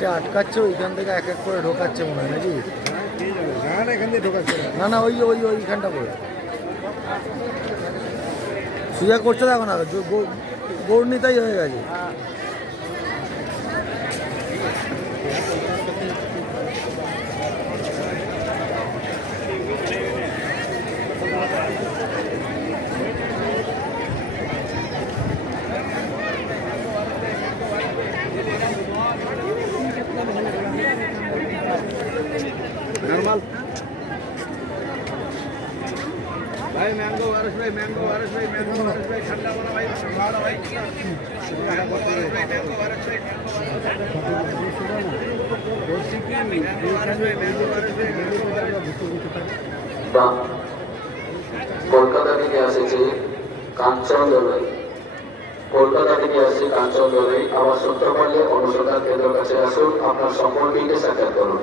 গেটে আটকাচ্ছে, ওইখান থেকে এক এক করে ঢোকাচ্ছে মনে হয় নাকি? না এখান দিয়ে ঢোকাচ্ছে না না, ওইখানটা করে সোজা করছে, দেখো না গৌরনীতাই হয়ে গেছে। नॉर्मल भाई मैंगो वारस भाई मैंगो वारस भाई मैंगो वारस भाई ठंडा वाला भाई भाड़ा भाई मैंगो वारस भाई मैंगो वारस भाई কলকাতা থেকে আসছে কাঞ্চন দোলাই। কলকাতা থেকে আসছে কাঞ্চন দোলাই। আমার সত্যপাল্যে অনুসন্ধান কেন্দ্রের কাছে আসুন, আপনার সকলকে সাক্ষাৎ করুন।